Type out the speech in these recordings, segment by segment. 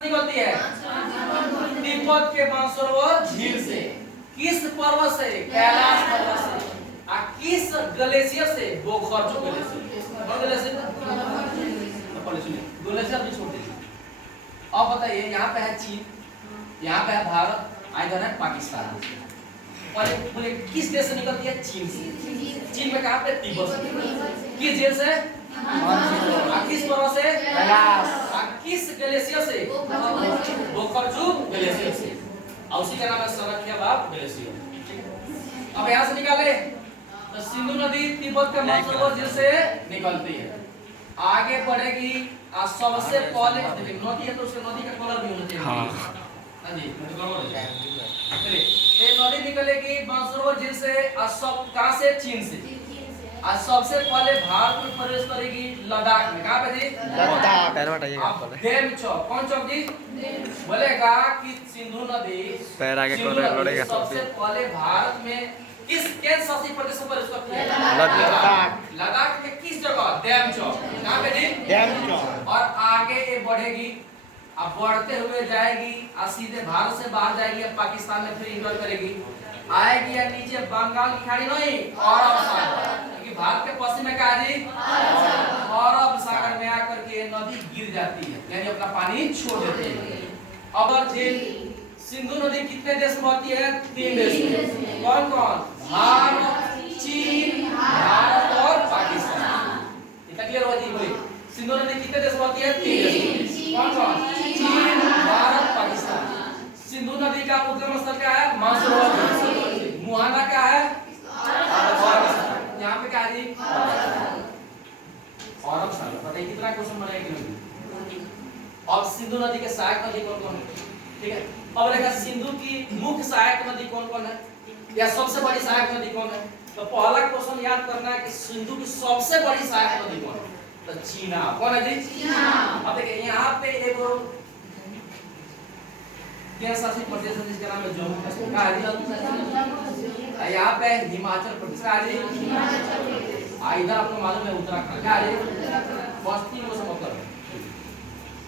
निकलती है तिब्बत के मानसरोवर झील से। किस पर्वत से? कैलाश पर्वत से। किस ग्लेशियर से? बोखर्जू ग्लेशियर। कौन ग्लेशियर? ग्लेशियर भी छोड़ दीजिए। अब बताइए, यहाँ पे है चीन, यहाँ पे है भारत, इधर है पाकिस्तान। और बोले किस देश से निकलती है? चीन से। चीन में कहाँ पे? तिब्बत से। किस झील से? किस पर्वत से? कैलाश। किस ग्लेशियर से? बोखर्जू ग्लेशियर से। और उसी का नाम है सरख्याबाब ग्लेशियर। अब यहाँ से निकाले तो सिंधु नदी तिब्बत के मानसरोवर झील से निकलती है, आगे बढ़ेगी। सबसे पहले नदी है तो उसके नदी का कलर भी होना चाहिए। हाँ जी, चलिए ये नदी निकलेगी मानसरोवर झील से। सब कहाँ से? चीन से। आज सबसे पहले भारत में प्रवेश करेगी लद्दाख में। कहाँ पे जी? लद्दाख। डेम चौक। कौन चौक जी? बोलेगा कि सिंधु नदी सबसे पहले भारत में किस केंद्र शासित प्रदेश में प्रवेश करती है? लद्दाख। लद्दाख में किस जगह? डैम चौक। कहाँ पे जी? डैम चौक। और आगे ये बढ़ेगी, अब बढ़ते हुए जाएगी और सीधे भारत से बाहर जाएगी, अब पाकिस्तान में फिर इंटर करेगी, आएगी या नीचे बंगाल की खाड़ी नहीं, अरब सागर, क्योंकि भारत के पश्चिम में क्या है जी? अरब सागर में आकर के नदी गिर जाती है, यानी अपना पानी छोड़ देती है। अब झील सिंधु नदी कितने देश में बहती है? 3 देश में। कौन कौन? भारत, चीन, भारत और पाकिस्तान। इतना क्लियर हुआ जी? बोलिए सिंधु नदी कितने देश में बहती है? 3 देश में। कौन कौन? चीन, भारत, पाकिस्तान। सिंधु नदी का उद्गम स्थल क्या है? मानसरोवर। मुहाना क्या है? यहाँ पे क्या है जी? अरब सागर। बताइए कितना क्वेश्चन बनेगा। अब सिंधु नदी के सहायक नदी कौन कौन है? ठीक है, अब रहेगा सिंधु की मुख्य सहायक नदी कौन कौन है, या सबसे बड़ी सहायक नदी कौन है। तो पहला क्वेश्चन याद करना है कि सिंधु की सबसे बड़ी सहायक नदी कौन है? तो चीना। कौन है जी? चीना। अब देखिए यहाँ पे एक केंद्र शासित प्रदेश है जिसका नाम है जम्मू कश्मीर। यहाँ पे हिमाचल प्रदेश का है। इधर आपको मालूम है उत्तराखंड का है। बस 3 को मतलब है।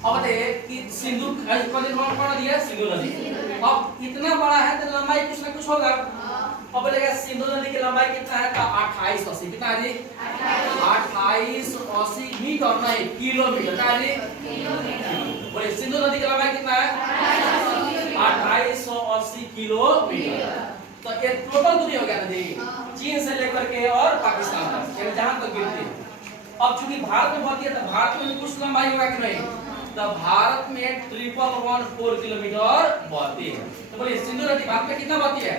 अब बताइए कि सिंधु कौन नदी है? सिंधु नदी। अब इतना बड़ा है तो लंबाई कुछ ना कुछ होगा। अब बोलेगा सिंधु नदी की लंबाई कितना है? तो 2880। कितना है जी? 2880 मीटर नहीं किलोमीटर। क्या है जी? बोले सिंधु नदी की लंबाई कितना है? 2880 किलोमीटर। तो ये टोटल दूरी हो गया नदी चीन से लेकर के और पाकिस्तान तक, जहां तक गिरती है। अब चूंकि भारत में बहती है तो भारत में कुछ लंबाई होगा कि नहीं? तो भारत में 1114 किलोमीटर बहती है। तो बोलिए सिंधु नदी भारत में कितना बहती है?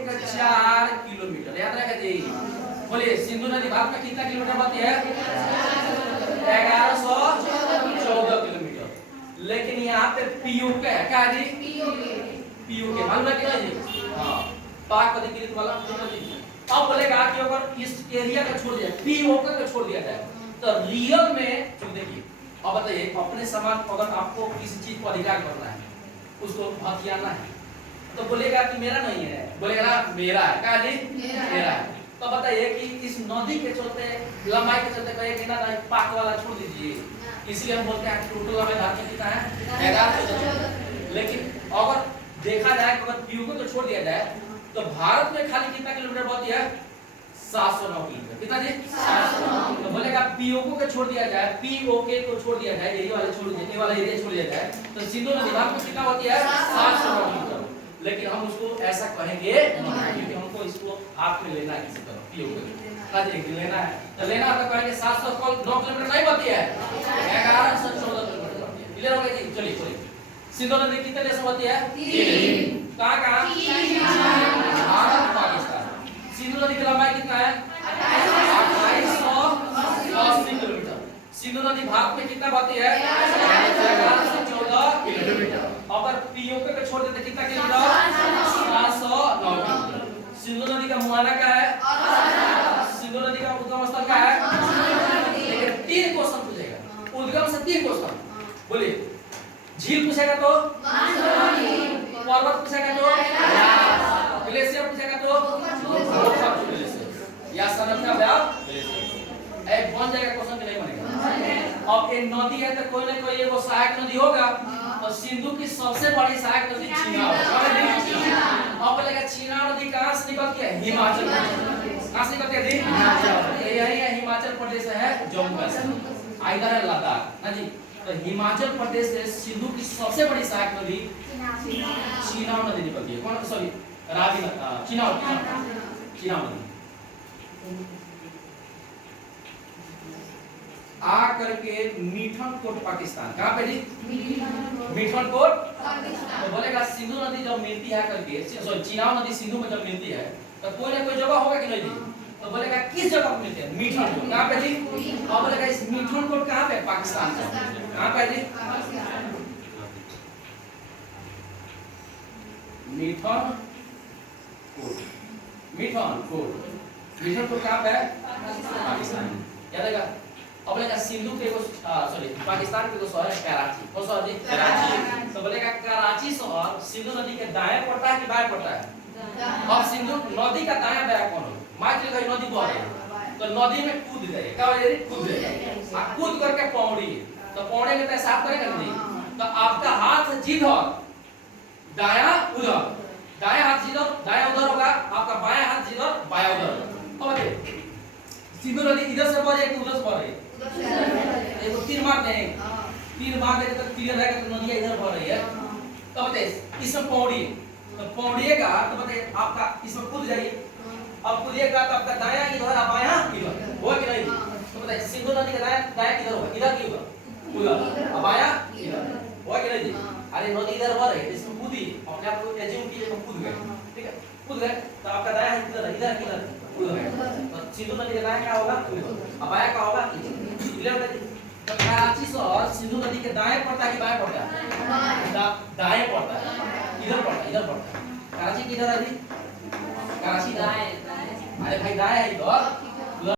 1114 किलोमीटर। याद रखें जी। बोलिए सिंधु नदी भारत में कितना किलोमीटर बहती है? 1114 किलोमीटर। लेकिन यहाँ पे पीयूके है। क्या है जी? पीयूके मालूम है कि नहीं जी? हाँ, पाक अधिकृत वाला। अब बोलेगा कि अगर इस एरिया को छोड़ दिया, पीओके को छोड़ दिया जाए, तो रियल में देखिए। अब बताइए अपने समान अगर आपको किसी चीज को अधिकार करना है, उसको हथियाना है, तो बोलेगा कि मेरा नहीं है, बोलेगा ना मेरा है। क्या जी? मेरा है। तो बताइए कि इस नदी के चलते लंबाई के चलते कहेंगे ना पाक वाला छोड़ दीजिए, इसलिए हम बोलते हैं टोटल लंबाई भारत में कितना है? 1114। लेकिन अगर देखा जाए अगर पीओके को छोड़ दिया जाए तो भारत में खाली कितना किलोमीटर बहती है? 709 किलोमीटर। कितना जी? 709। तो बोलेगा पीओके को छोड़ दिया जाए, पीओके को छोड़ दिया जाए, यही वाले छोड़ दिया, ये वाला एरिया छोड़ दिया जाए, तो सिंधु नदी भारत में कितना बहती है? 709 किलोमीटर। लेकिन हम उसको ऐसा कहेंगे नहीं, क्योंकि हमको इसको हाथ में लेना है किसी तरह पीओके का जी लेना है। तो लेना तो कहेंगे 709 किलोमीटर नहीं बहती है, 1114 किलोमीटर बहती है। क्लियर हो गया जी? चलिए चलिए सिंधु नदी कितने देश में बहती है? 3। कहाँ? भारत, पाकिस्तान। सिंधु नदी की लंबाई कितना है? 2880 किलोमीटर। सिंधु नदी भारत में कितना बहती है? 1114 किलोमीटर। अगर पीओके को छोड़ देते कितना किलोमीटर? 709 किलोमीटर। सिंधु नदी का मुहाना क्या है? सिंधु नदी का उद्गम स्थल क्या है? लेकिन 3 क्वेश्चन पूछेगा, उद्गम से 3 क्वेश्चन। बोलिए झील पूछेगा तो, पर्वत पूछेगा तो, ग्लेशियर पूछेगा तो, या सरख्याबाब ग्लेशियर। ए बन जाएगा क्वेश्चन कि नहीं बनेगा? अब एक नदी है तो कोई ना कोई एगो सहायक नदी होगा, और सिंधु की सबसे बड़ी सहायक नदी चीनाब है। अब बोलेगा चीनाब नदी कहां से निकलती है? हिमाचल प्रदेश। कहां से निकलती है? हिमाचल। यही है हिमाचल प्रदेश है जम्मू कश्मीर, इधर है लद्दाख ना जी। तो हिमाचल प्रदेश से सिंधु की सबसे बड़ी सहायक नदी चीनाब नदी निकलती है। कौन? सॉरी, रावी चीनाब नदी आ करके मीठन कोट पाकिस्तान। कहां पे जी? मीठन कोट पाकिस्तान। तो बोलेगा सिंधु नदी जब मिलती है करके, सॉरी चीनाब नदी सिंधु में जब मिलती है तो कोई ना कोई जगह होगा कि नहीं जी? तो बोलेगा किस जगह पे मिलते हैं? मीठन कोट। कहां पे जी? अब बोलेगा इस मीठन कोट कहां पे? पाकिस्तान में। कहां पे जी? मीठन कोट। मीठन कोट कहां पे है? पाकिस्तान। याद आएगा? अब बोलेगा सिंधु के सॉरी पाकिस्तान के शहर है कराची। कौन सा जी? कराची। तो बोलेगा कराची शहर सिंधु नदी के दाएं पड़ता है कि बाएं पड़ता है? अब सिंधु नदी का दायां बायां कौन हो? मान लीजिए नदी बह रही है तो नदी में कूद गए। क्या हो जाए? कूद गए। आप कूद करके पौड़ी, तो पौड़े के पेशाब करेगा नहीं, तो आपका हाथ जिधर दायां उधर, दायां हाथ जिधर दायां उधर होगा, आपका बायां हाथ जिधर बायां उधर। अब सिंधु नदी इधर से बह रही है कि उधर से बह रही है? एक तीर मार देंगे, तीर मार देंगे तो क्लियर रहेगा तो नदी इधर बह रही है। तो बताइए इसमें पौड़ी, तो पौड़िएगा तो बताइए आपका इसमें कूद जाइए। अब कूदिएगा तो आपका दायां इधर बायां इधर होगा कि नहीं? तो बताइए सिंधु नदी का दायां किधर होगा? इधर की होगा? उधर। अब बायां इधर होगा कि नहीं जी? अरे नदी इधर बह रही है, इसमें कूदी, अपने आप को एज्यूम कीजिए हम कूद गए, ठीक है? कूद गए तो आपका दायां हाथ किधर है? इधर किधर? उधर। तो सिंधु नदी का दायां क्या होगा? अब बायां क्या होगा? क्लियर है? तो कराची शहर सिंधु नदी के दाएं पड़ता है कि बाएं पड़ता है? दाएं पड़ता है। इधर पड़ता है, इधर पड़ता है। कराची किधर है जी? कराची दाएं। अरे भाई दाएं है इधर।